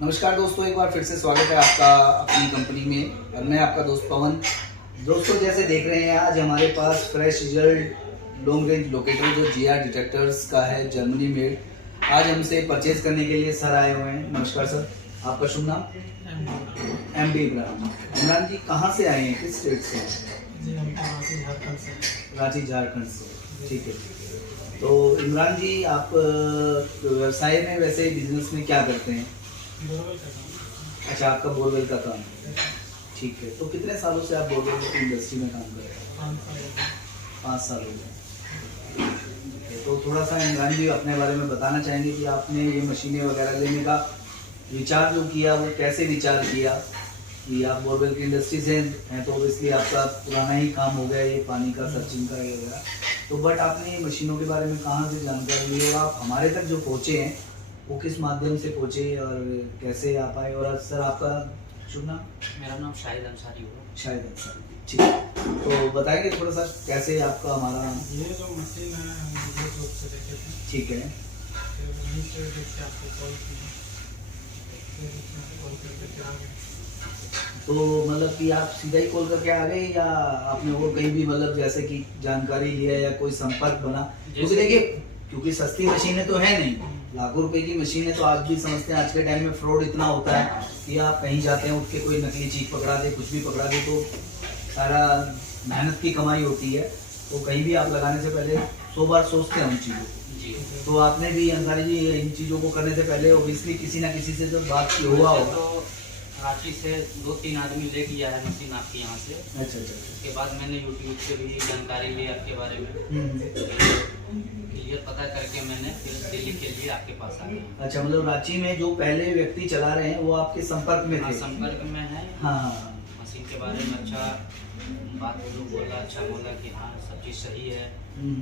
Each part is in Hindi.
नमस्कार दोस्तों, एक बार फिर से स्वागत है आपका अपनी कंपनी में और मैं आपका दोस्त पवन। दोस्तों जैसे देख रहे हैं आज हमारे पास fresh result long range locator जो GR डिटेक्टर्स का है, जर्मनी मेड, आज हमसे परचेज करने के लिए सर आए हुए हैं। नमस्कार सर, आपका शुभ नाम? MD इमरान। इमरान जी कहाँ से आए हैं, किस स्टेट से? जी हम रांची झारखंड से। रांची झारखंड से, ठीक है। तो इमरान जी आप व्यवसाय में वैसे बिजनेस में क्या करते हैं? बोरवेल का काम। अच्छा, आपका बोरवेल का काम है, ठीक है। तो कितने सालों से आप बोरवेल की इंडस्ट्री में काम कर रहे हैं? 5 साल हो गए। तो थोड़ा सा इमरान जी अपने बारे में बताना चाहेंगे कि आपने ये मशीनें वगैरह लेने का विचार जो किया वो कैसे विचार किया? कि आप बोरवेल की इंडस्ट्री से हैं तो इसलिए आपका पुराना ही काम हो गया ये पानी का सर्चिंग का वगैरह, तो बट आपने ये मशीनों के बारे में कहाँ से जानकारी ली और आप हमारे तक जो पहुँचे हैं वो किस माध्यम से पहुँचे और कैसे आप आए? और सर आपका शुभ नाम? मेरा नाम शाहिद अंसारी हुआ। शाहिद अंसारी, ठीक है। तो बताएंगे थोड़ा सा कैसे आपका हमारा? ये जो मशीन है हम यूट्यूब से देखे थे, ठीक है। फिर वहीं से देख के आपको कॉल किया, फिर कॉल करके फिर आ गए। तो मतलब कि आप सीधा ही कॉल करके आ गए या आपने वो कहीं भी मतलब जैसे कि जानकारी लिया या कोई संपर्क बना? क्योंकि देखिए, क्योंकि सस्ती मशीनें तो है नहीं, लाखों रुपए की मशीनें तो आज भी समझते हैं। आज के टाइम में फ्रॉड इतना होता है कि आप कहीं जाते हैं उठ के कोई नकली चीज पकड़ा दे, कुछ भी पकड़ा दे, तो सारा मेहनत की कमाई होती है। तो कहीं भी आप लगाने से पहले 100 बार सोचते हैं उन चीज़ों को। जी। तो आपने भी अंसारी जी इन चीज़ों को करने से पहले ओबियसली किसी ना किसी से तो बात की हुआ होगा। तो रांची से 2-3 आदमी ले किया है मशीन आपके यहाँ से। अच्छा। उसके बाद मैंने यूट्यूब से भी जानकारी ली आपके बारे में, क्लियर पता करके मैंने फिर दिल्ली के लिए आपके पास आ गया। अच्छा, मतलब रांची में जो पहले व्यक्ति चला रहे हैं वो आपके संपर्क में हाँ, थे? संपर्क में है। हाँ। मशीन के बारे में अच्छा बात वो लोग बोला, अच्छा बोला कि हाँ सब चीज़ सही है।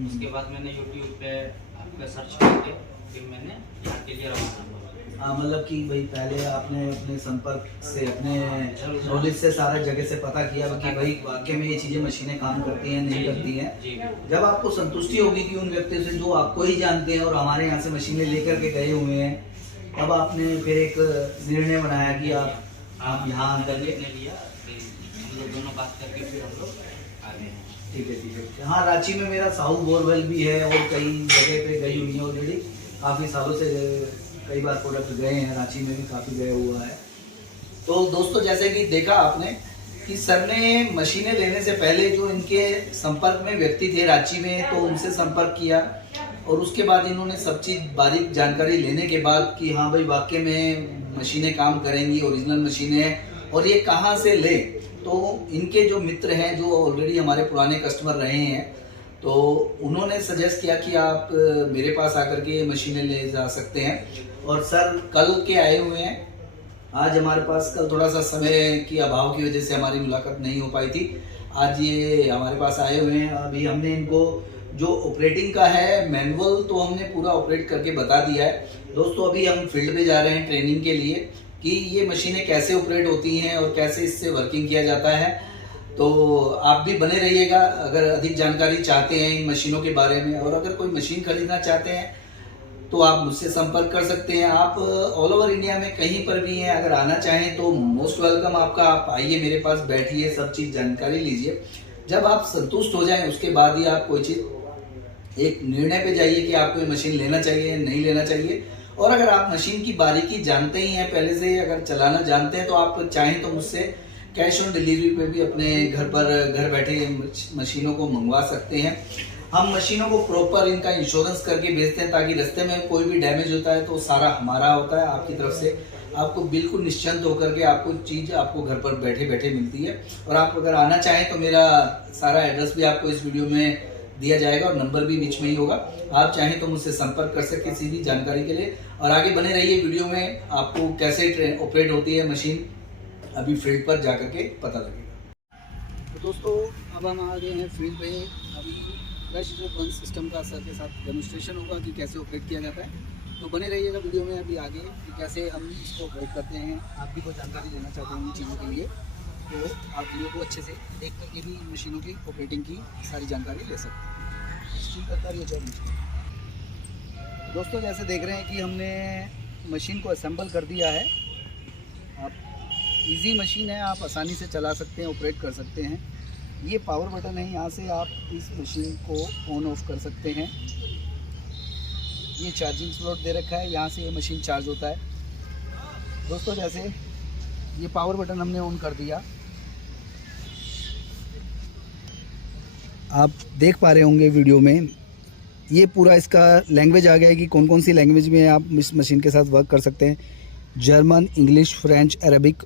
उसके बाद मैंने यूट्यूब पे आपका सर्च करके फिर मैंने यहाँ के लिए रवाना हुआ। हाँ, मतलब कि भाई पहले आपने अपने संपर्क से, अपने नॉलेज से सारा जगह से पता किया कि भाई वाकई में ये चीज़ें मशीनें काम करती हैं नहीं करती हैं। जब आपको संतुष्टि होगी कि उन व्यक्तियों से जो आपको ही जानते हैं और हमारे यहाँ से मशीनें लेकर के गए हुए हैं, तब आपने फिर एक निर्णय बनाया कि आप यहाँ आकर के लिया। हम लोग दोनों बात करके फिर हम लोग आ गए हैं। ठीक है। हाँ, रांची में मेरा साहू बोरवेल भी है और कई जगह पे गई हुई है ऑलरेडी। काफ़ी सालों से कई बार प्रोडक्ट गए हैं, रांची में भी काफ़ी गया हुआ है। तो दोस्तों जैसे कि देखा आपने कि सर ने मशीनें लेने से पहले जो इनके संपर्क में व्यक्ति थे रांची में, तो उनसे संपर्क किया और उसके बाद इन्होंने सब चीज़ बारीक जानकारी लेने के बाद कि हाँ भाई वाकई में मशीनें काम करेंगी, ओरिजिनल मशीनें हैं और ये कहाँ से ले, तो इनके जो मित्र हैं जो ऑलरेडी हमारे पुराने कस्टमर रहे हैं, तो उन्होंने सजेस्ट किया कि आप मेरे पास आकर के ये मशीनें ले जा सकते हैं। और सर कल के आए हुए हैं, आज हमारे पास कल थोड़ा सा समय की अभाव की वजह से हमारी मुलाकात नहीं हो पाई थी। आज ये हमारे पास आए हुए हैं। अभी हमने इनको जो ऑपरेटिंग का है मैनुअल तो हमने पूरा ऑपरेट करके बता दिया है। दोस्तों अभी हम फील्ड पे जा रहे हैं ट्रेनिंग के लिए कि ये मशीनें कैसे ऑपरेट होती हैं और कैसे इससे वर्किंग किया जाता है। तो आप भी बने रहिएगा अगर अधिक जानकारी चाहते हैं इन मशीनों के बारे में, और अगर कोई मशीन खरीदना चाहते हैं तो आप मुझसे संपर्क कर सकते हैं। आप ऑल ओवर इंडिया में कहीं पर भी हैं, अगर आना चाहें तो मोस्ट वेलकम आपका। आप आइए मेरे पास, बैठिए, सब चीज़ जानकारी लीजिए। जब आप संतुष्ट हो जाएं उसके बाद ही आप कोई चीज़ एक निर्णय पे जाइए कि आपको ये मशीन लेना चाहिए या नहीं लेना चाहिए। और अगर आप मशीन की बारीकी जानते ही हैं, पहले से अगर चलाना जानते हैं, तो आप चाहें तो मुझसे कैश ऑन डिलीवरी पे भी अपने घर बैठे मशीनों को मंगवा सकते हैं। हम मशीनों को प्रॉपर इनका इंश्योरेंस करके भेजते हैं ताकि रास्ते में कोई भी डैमेज होता है तो सारा हमारा होता है, आपकी तरफ से आपको बिल्कुल निश्चिंत होकर के आपको चीज़ आपको घर पर बैठे बैठे मिलती है। और आप अगर आना चाहें तो मेरा सारा एड्रेस भी आपको इस वीडियो में दिया जाएगा और नंबर भी बीच में ही होगा। आप चाहें तो मुझसे संपर्क कर सकते किसी भी जानकारी के लिए। और आगे बने रहिए वीडियो में, आपको कैसे ऑपरेट होती है मशीन अभी फील्ड पर जाकर के पता लगेगा। तो दोस्तों अब हम आ गए हैं फील्ड पे। अभी फ्लैश बंद सिस्टम का सर के साथ डेमोन्स्ट्रेशन होगा कि कैसे ऑपरेट किया जाता है। तो बने रहिएगा वीडियो में अभी आगे कि कैसे हम इसको ऑपरेट करते हैं। आप भी कोई जानकारी लेना चाहते हैं इन चीज़ों के लिए तो आप वीडियो को अच्छे से देख करके भी इन मशीनों की ऑपरेटिंग की सारी जानकारी ले सकते हैं। दोस्तों जैसे देख रहे हैं कि हमने मशीन को असेंबल कर दिया है आप इजी मशीन है, आप आसानी से चला सकते हैं, ऑपरेट कर सकते हैं। ये पावर बटन है, यहाँ से आप इस मशीन को ऑन ऑफ कर सकते हैं। ये चार्जिंग स्लॉट दे रखा है, यहाँ से ये मशीन चार्ज होता है। दोस्तों जैसे ये पावर बटन हमने ऑन कर दिया, आप देख पा रहे होंगे वीडियो में, ये पूरा इसका लैंग्वेज आ गया है कि कौन कौन सी लैंग्वेज में आप इस मशीन के साथ वर्क कर सकते हैं। जर्मन, इंग्लिश, फ्रेंच, अरबिक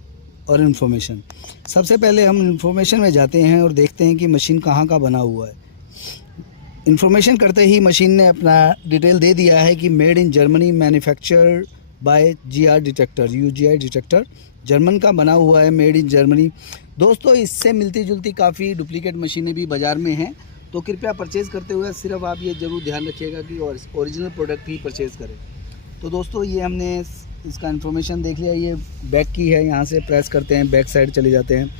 और इन्फॉर्मेशन। सबसे पहले हम इन्फॉर्मेशन में जाते हैं और देखते हैं कि मशीन कहाँ का बना हुआ है। इन्फॉर्मेशन करते ही मशीन ने अपना डिटेल दे दिया है कि made in Germany, manufacture by GR detector, UGI detector, German का बना हुआ है, मेड इन जर्मनी। दोस्तों इससे मिलती जुलती काफ़ी डुप्लीकेट मशीनें भी बाज़ार में हैं, तो कृपया परचेज़ करते हुए सिर्फ आप ये ज़रूर ध्यान रखिएगा कि ओरिजिनल प्रोडक्ट ही परचेज़ करें। तो दोस्तों ये हमने इसका इन्फॉर्मेशन देख लिया। ये बैक की है, यहाँ से प्रेस करते हैं, बैक साइड चले जाते हैं।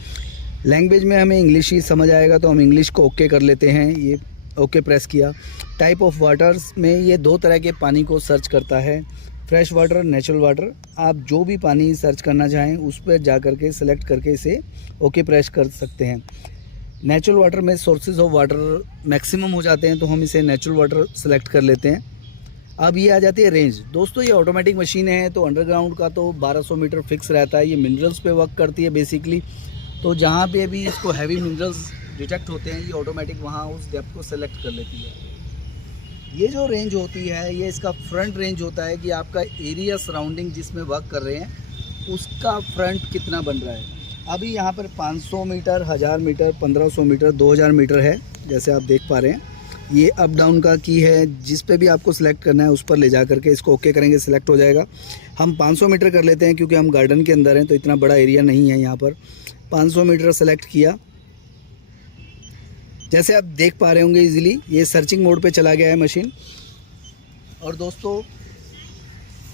लैंग्वेज में हमें इंग्लिश ही समझ आएगा तो हम इंग्लिश को ओके कर लेते हैं। ये ओके प्रेस किया। टाइप ऑफ वाटर्स में ये 2 तरह के पानी को सर्च करता है, फ्रेश वाटर, नेचुरल वाटर। आप जो भी पानी सर्च करना चाहें उस पर जा कर के सेलेक्ट करके इसे ओके प्रेस कर सकते हैं। नेचुरल वाटर में सोर्सेज ऑफ वाटर मैक्सिमम हो जाते हैं तो हम इसे नेचुरल वाटर सेलेक्ट कर लेते हैं। अब ये आ जाती है रेंज। दोस्तों ये ऑटोमेटिक मशीन है तो अंडरग्राउंड का तो 1200 मीटर फिक्स रहता है। ये मिनरल्स पे वर्क करती है बेसिकली, तो जहाँ पे भी इसको हैवी मिनरल्स डिटेक्ट होते हैं ये ऑटोमेटिक वहाँ उस डेप्थ को सेलेक्ट कर लेती है। ये जो रेंज होती है ये इसका फ्रंट रेंज होता है कि आपका एरिया सराउंडिंग जिसमें वर्क कर रहे हैं उसका फ्रंट कितना बन रहा है। अभी यहाँ पर 500 मीटर, 1000 मीटर, 1500 मीटर, 2000 मीटर है, जैसे आप देख पा रहे हैं। ये अप डाउन का की है, जिस पे भी आपको सिलेक्ट करना है उस पर ले जा करके इसको ओके करेंगे, सिलेक्ट हो जाएगा। हम 500 मीटर कर लेते हैं क्योंकि हम गार्डन के अंदर हैं तो इतना बड़ा एरिया नहीं है यहाँ पर। 500 मीटर सेलेक्ट किया, जैसे आप देख पा रहे होंगे इजीली ये सर्चिंग मोड पे चला गया है मशीन। और दोस्तों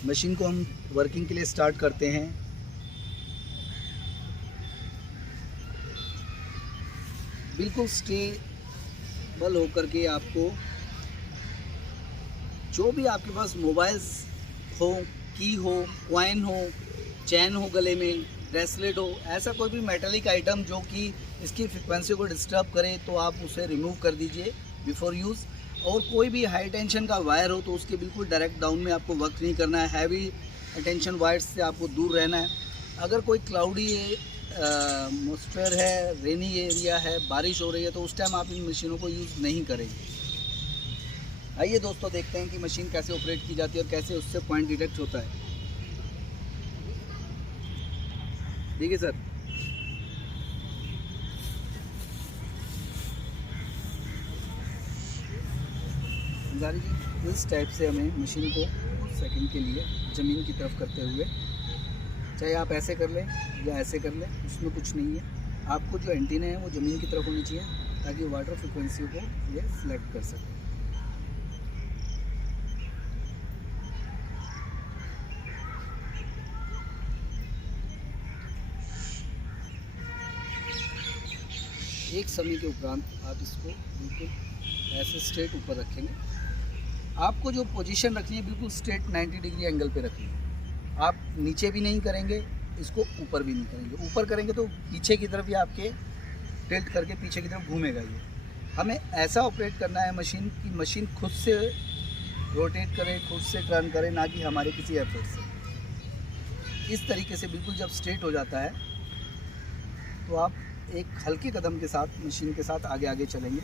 मशीन को हम वर्किंग के लिए स्टार्ट करते हैं। बिल्कुल स्टेबल होकर के आपको जो भी आपके पास मोबाइल्स हो, की हो, कॉइन हो, चैन हो गले में, ब्रेसलेट हो, ऐसा कोई भी मेटालिक आइटम जो कि इसकी फ्रिक्वेंसी को डिस्टर्ब करे तो आप उसे रिमूव कर दीजिए बिफोर यूज़। और कोई भी हाई टेंशन का वायर हो तो उसके बिल्कुल डायरेक्ट डाउन में आपको वर्क नहीं करना है। हैवी टेंशन वायर्स से आपको दूर रहना है। अगर कोई क्लाउडी एटमॉस्फेयर है, रेनी एरिया है, बारिश हो रही है तो उस टाइम आप इन मशीनों को यूज़ नहीं करेंगे। आइए दोस्तों देखते हैं कि मशीन कैसे ऑपरेट की जाती है और कैसे उससे पॉइंट डिटेक्ट होता है। देखिए सर, जारी जी इस टाइप से हमें मशीन को कुछ सेकंड के लिए ज़मीन की तरफ करते हुए, चाहे आप ऐसे कर लें या ऐसे कर लें, उसमें कुछ नहीं है। आपको जो एंटीना है वो ज़मीन की तरफ होनी चाहिए ताकि वाटर फ्रिक्वेंसी को ये सिलेक्ट कर सके। एक समय के उपरांत आप इसको बिल्कुल ऐसे स्ट्रेट ऊपर रखेंगे। आपको जो पोजीशन रखनी है बिल्कुल स्ट्रेट 90 डिग्री एंगल पे रखनी है। आप नीचे भी नहीं करेंगे, इसको ऊपर भी नहीं करेंगे। ऊपर करेंगे तो पीछे की तरफ ये आपके टिल्ट करके पीछे की तरफ घूमेगा। ये हमें ऐसा ऑपरेट करना है मशीन की मशीन खुद से रोटेट करे, खुद से टर्न करे, ना कि हमारे किसी एफर्ट से। इस तरीके से बिल्कुल जब स्ट्रेट हो जाता है तो आप एक हल्के कदम के साथ मशीन के साथ आगे आगे चलेंगे।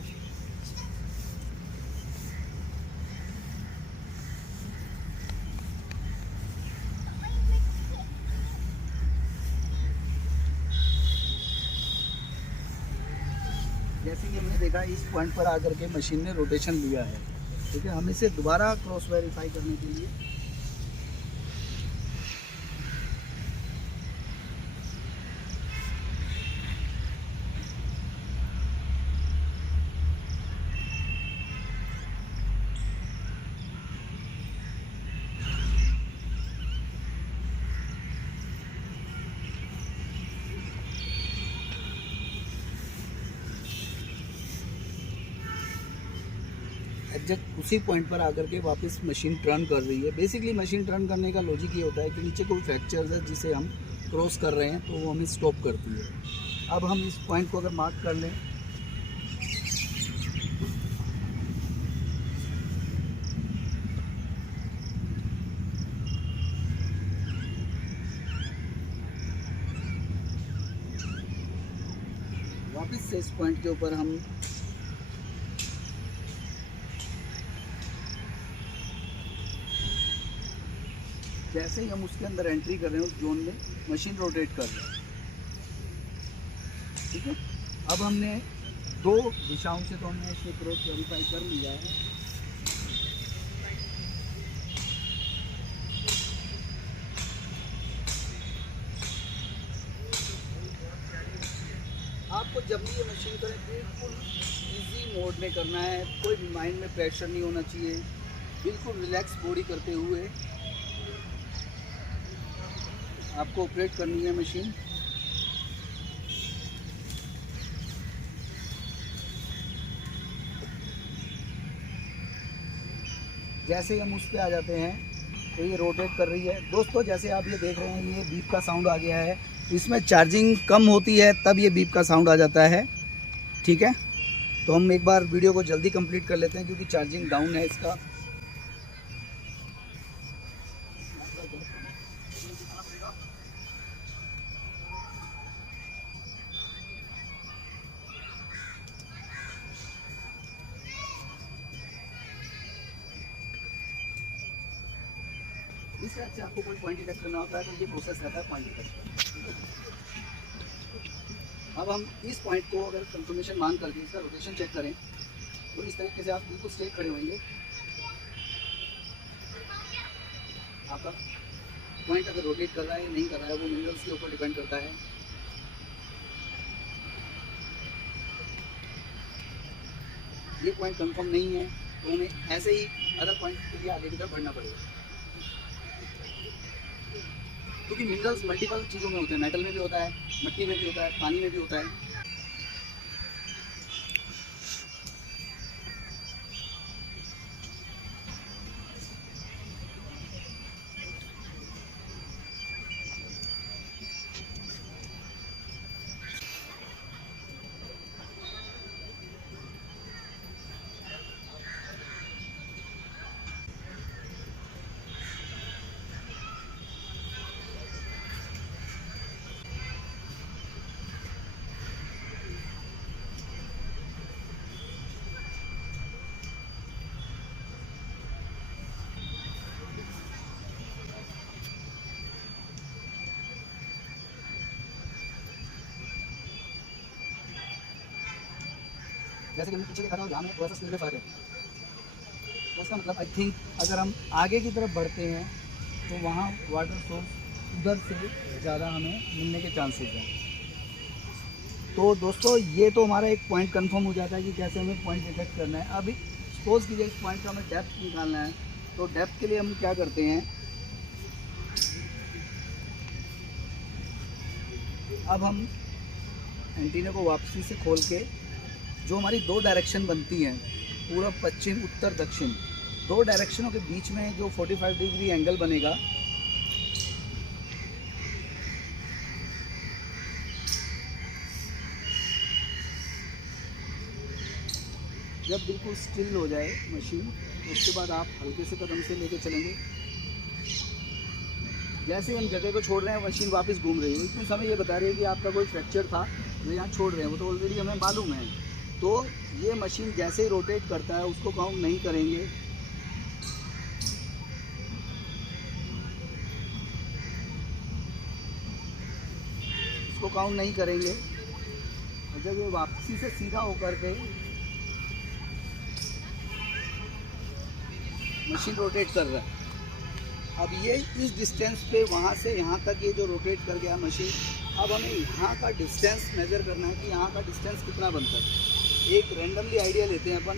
जैसे कि हमने देखा इस पॉइंट पर आकर के मशीन ने रोटेशन लिया है, ठीक है। हम इसे दोबारा क्रॉस वेरीफाई करने के लिए एग्जैक्ट उसी पॉइंट पर आकर के वापस मशीन टर्न कर रही है। बेसिकली मशीन टर्न करने का लॉजिक ये होता है कि नीचे कोई फ्रैक्चर है जिसे हम क्रॉस कर रहे हैं तो वो हमें स्टॉप करती है। अब हम इस पॉइंट को अगर मार्क कर लें, वापस से इस पॉइंट के ऊपर हम जैसे ही हम उसके अंदर एंट्री कर रहे हैं उस जोन में मशीन रोटेट कर रहे हैं। ठीक है, अब हमने 2 दिशाओं से तो हमने इसमें क्रॉस वेरीफाई कर लिया है। आपको जब भी ये मशीन करें बिल्कुल इजी मोड में करना है, कोई माइंड में प्रेशर नहीं होना चाहिए, बिल्कुल रिलैक्स बॉडी करते हुए आपको ऑपरेट करनी है मशीन। जैसे ही हम उस पर आ जाते हैं तो ये रोटेट कर रही है। दोस्तों जैसे आप ये देख रहे हैं ये बीप का साउंड आ गया है, इसमें चार्जिंग कम होती है तब ये बीप का साउंड आ जाता है। ठीक है, तो हम एक बार वीडियो को जल्दी कंप्लीट कर लेते हैं क्योंकि चार्जिंग डाउन है इसका। इस तरह से आपको कोई पॉइंट डिटेक्ट करना होता है तो ये प्रोसेस रहता है पॉइंट डिटेक्ट। अब हम इस पॉइंट को अगर कंफर्मेशन मान करके इसका रोटेशन चेक करें तो इस तरीके से आप बिल्कुल स्ट्रेट खड़े होंगे। आपका पॉइंट अगर रोटेट कर रहा है या नहीं कर रहा है वो मिनरल्स के ऊपर डिपेंड करता है। ये पॉइंट कंफर्म नहीं है तो हमें ऐसे ही अदर पॉइंट के लिए आगे की तरफ बढ़ना पड़ेगा, क्योंकि मिनरल्स मल्टीपल चीज़ों में होते हैं, मेटल में भी होता है, मिट्टी में भी होता है, पानी में भी होता है। जैसे कि हमने पीछे देखा था यहाँ में थोड़ा सा स्पीड में फर्क है, तो इसका मतलब आई थिंक अगर हम आगे की तरफ बढ़ते हैं तो वहाँ वाटर सोर्स उधर से ज़्यादा हमें मिलने के चांसेस हैं। तो दोस्तों ये तो हमारा एक पॉइंट कंफर्म हो जाता है कि कैसे हमें पॉइंट डिटेक्ट करना है। अभी सपोज कीजिए इस पॉइंट का हमें डेप्थ निकालना है, तो डेप्थ के लिए हम क्या करते हैं, अब हम एंटीना को वापसी से खोल के जो हमारी 2 डायरेक्शन बनती हैं, पूर्व पश्चिम उत्तर दक्षिण, 2 डायरेक्शनों के बीच में जो 45 डिग्री एंगल बनेगा जब बिल्कुल स्टिल हो जाए मशीन तो उसके बाद आप हल्के से कदम से लेके चलेंगे। जैसे हम जगह को छोड़ रहे हैं मशीन वापस घूम रही है, इसमें समय ये बता रही है कि आपका कोई फ्रैक्चर था जो यहाँ छोड़ रहे हैं, वो तो ऑलरेडी हमें मालूम है। तो ये मशीन जैसे ही रोटेट करता है उसको काउंट नहीं करेंगे, इसको काउंट नहीं करेंगे। और जब ये वापसी से सीधा होकर के मशीन रोटेट कर रहा है, अब ये इस डिस्टेंस पे वहाँ से यहाँ तक ये जो रोटेट कर गया मशीन, अब हमें यहाँ का डिस्टेंस मेज़र करना है कि यहाँ का डिस्टेंस कितना बनता है। एक रैंडमली आइडिया लेते हैं अपन,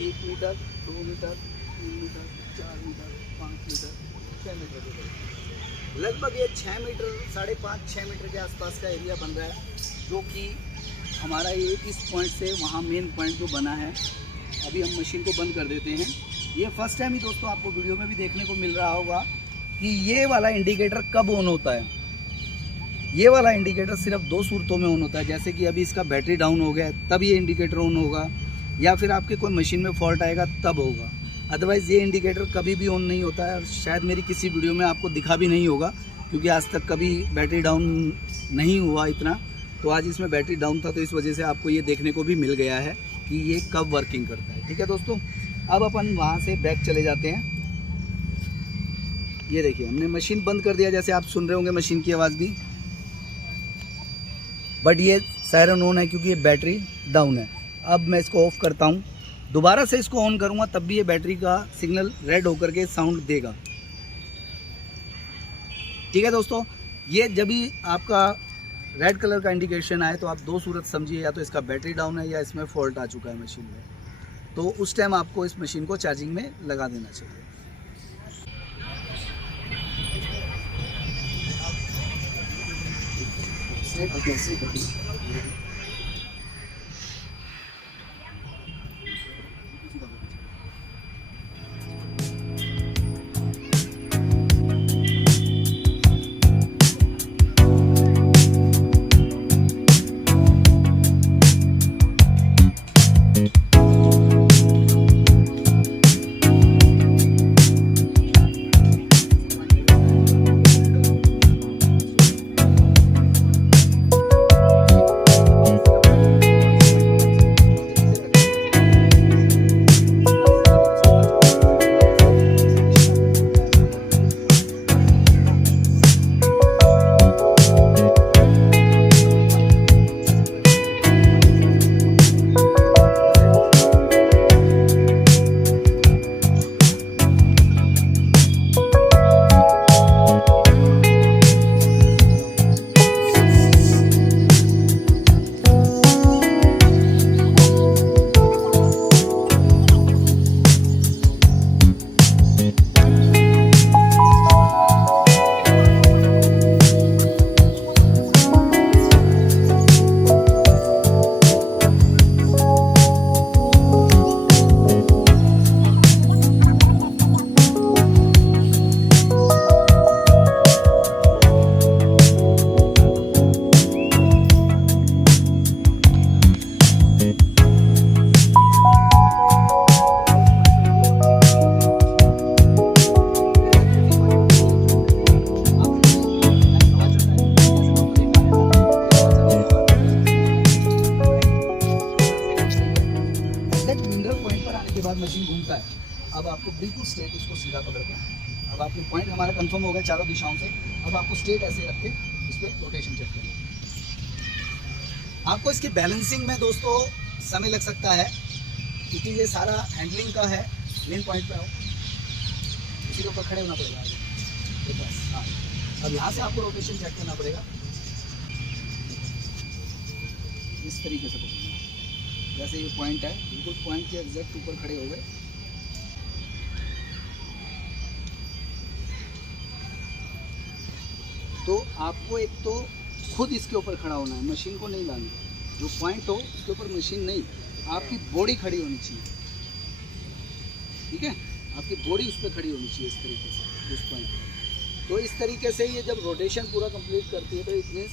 1 metre, 2 metre, 3 metre, 4 metre, 5 metre, 6 metre, लगभग ये 6 मीटर, 5.5-6 मीटर के आसपास का एरिया बन रहा है, जो कि हमारा ये इस पॉइंट से वहाँ मेन पॉइंट जो बना है। अभी हम मशीन को बंद कर देते हैं। ये फर्स्ट टाइम ही दोस्तों आपको वीडियो में भी देखने को मिल रहा होगा कि ये वाला इंडिकेटर कब ऑन होता है। ये वाला इंडिकेटर सिर्फ 2 सूरतों में ऑन होता है, जैसे कि अभी इसका बैटरी डाउन हो गया है तब ये इंडिकेटर ऑन होगा, या फिर आपके कोई मशीन में फॉल्ट आएगा तब होगा। अदरवाइज़ ये इंडिकेटर कभी भी ऑन नहीं होता है, और शायद मेरी किसी वीडियो में आपको दिखा भी नहीं होगा, क्योंकि आज तक कभी बैटरी डाउन नहीं हुआ इतना। तो आज इसमें बैटरी डाउन था, तो इस वजह से आपको ये देखने को भी मिल गया है कि ये कब वर्किंग करता है। ठीक है दोस्तों, अब अपन वहाँ से बैक चले जाते हैं। ये देखिए हमने मशीन बंद कर दिया, जैसे आप सुन रहे होंगे मशीन की आवाज़ भी, बट ये सायरन ऑन है क्योंकि ये बैटरी डाउन है। अब मैं इसको ऑफ करता हूँ, दोबारा से इसको ऑन करूँगा तब भी ये बैटरी का सिग्नल रेड होकर के साउंड देगा। ठीक है दोस्तों, ये जब भी आपका रेड कलर का इंडिकेशन आए तो आप 2 सूरत समझिए, या तो इसका बैटरी डाउन है या इसमें फॉल्ट आ चुका है मशीन में, तो उस टाइम आपको इस मशीन को चार्जिंग में लगा देना चाहिए। मशीन घूमता है। अब आपको बिल्कुल स्ट्रेट इसको सीधा पकड़ के, अब आपके पॉइंट हमारा कंफर्म हो गया चारों दिशाओं से। अब आपको स्ट्रेट ऐसे रख के इस पर रोटेशन चेक करना। आपको इसकी बैलेंसिंग में दोस्तों समय लग सकता है, क्योंकि ये सारा हैंडलिंग का है। मेन पॉइंट पे आओ, इसी के ऊपर खड़े होना पड़ेगा आगे। हाँ, अब यहाँ से आपको रोटेशन चेक करना पड़ेगा, इस तरीके से पकड़ना। जैसे ये पॉइंट है, बिल्कुल पॉइंट के एग्जैक्ट ऊपर खड़े हो गए। तो आपको एक तो खुद इसके ऊपर खड़ा होना है, मशीन को नहीं लानी। जो पॉइंट हो उसके ऊपर मशीन नहीं, आपकी बॉडी खड़ी होनी चाहिए। ठीक है, आपकी बॉडी उस पर खड़ी होनी चाहिए इस तरीके से, उस पॉइंट पर। तो इस तरीके से ये जब रोटेशन पूरा कंप्लीट करती है तो इट मीन्स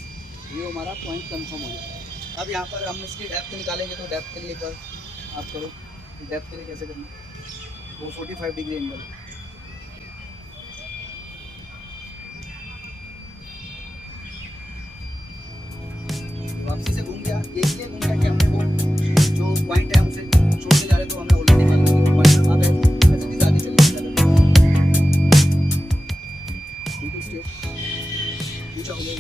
ये हमारा पॉइंट कंफर्म हो जाता है। अब यहाँ पर हम इसकी डेप्थ निकालेंगे, तो डेप्थ के लिए आप करो, डेप्थ के लिए कैसे करना, वो 45 डिग्री एंगल। वापसी से घूम गया, ये इसलिए घूम गया कि हमने वो जो पॉइंट है उसे छोड़ते जा रहे, तो हमें ऑलरेडी मालूम है पॉइंट आप ऐसे भी आगे चले बिल्कुल स्ट्रेट पूछा हो गया।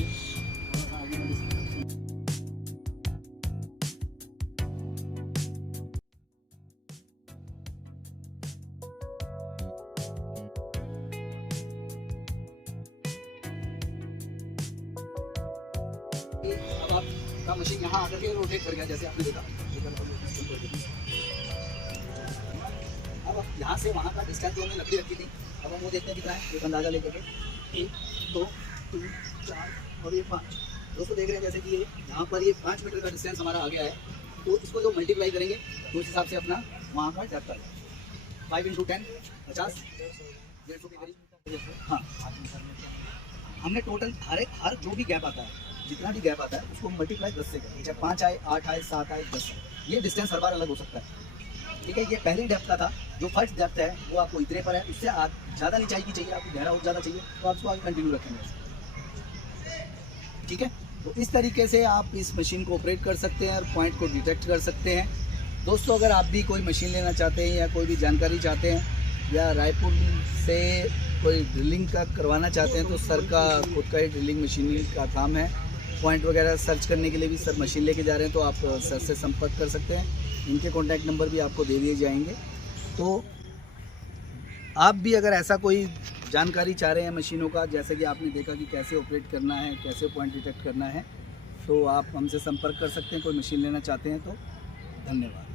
अब आपका मशीन यहाँ आकर के रोटेट कर गया, जैसे आपने देखा। अब यहाँ से वहाँ का डिस्टेंस जो हमने लकड़ी रखी थी, अब हम वो देखते हैं कितना है, एक अंदाजा लेकर के 1 2 3 4 और ये 5। दोस्तों देख रहे हैं जैसे कि ये यहाँ पर ये 5 मीटर का डिस्टेंस हमारा आ गया है। तो इसको जो मल्टीप्लाई करेंगे तो उस हिसाब से अपना वहाँ का डेप्थ आएगा। 5 × 10 50, 150 के करीब। हाँ, हमने टोटल हर जो भी गैप आता है जितना भी गैप आता है उसको मल्टीप्लाई 10 से करें, चाहे 5 आए, 8 आए, 7 आए, 10 आए, ये डिस्टेंस हर बार अलग हो सकता है। ठीक है, ये पहली डेप्थ का था। जो फर्स्ट डेप्थ है वो आपको इतने पर है, उससे ज़्यादा नहीं चाहिए, आपको गहरा और ज़्यादा चाहिए तो आप उसको आगे कंटिन्यू रखेंगे। ठीक है, तो इस तरीके से आप इस मशीन को ऑपरेट कर सकते हैं और पॉइंट को डिटेक्ट कर सकते हैं। दोस्तों, अगर आप भी कोई मशीन लेना चाहते हैं या कोई भी जानकारी चाहते हैं या रायपुर से कोई ड्रिलिंग का करवाना चाहते हैं तो सर का खुद का ही ड्रिलिंग मशीनरी का काम है। पॉइंट वगैरह सर्च करने के लिए भी सर मशीन लेके जा रहे हैं, तो आप सर से संपर्क कर सकते हैं। इनके कॉन्टैक्ट नंबर भी आपको दे दिए जाएंगे। तो आप भी अगर ऐसा कोई जानकारी चाह रहे हैं मशीनों का, जैसे कि आपने देखा कि कैसे ऑपरेट करना है, कैसे पॉइंट डिटेक्ट करना है, तो आप हमसे संपर्क कर सकते हैं। कोई मशीन लेना चाहते हैं तो धन्यवाद।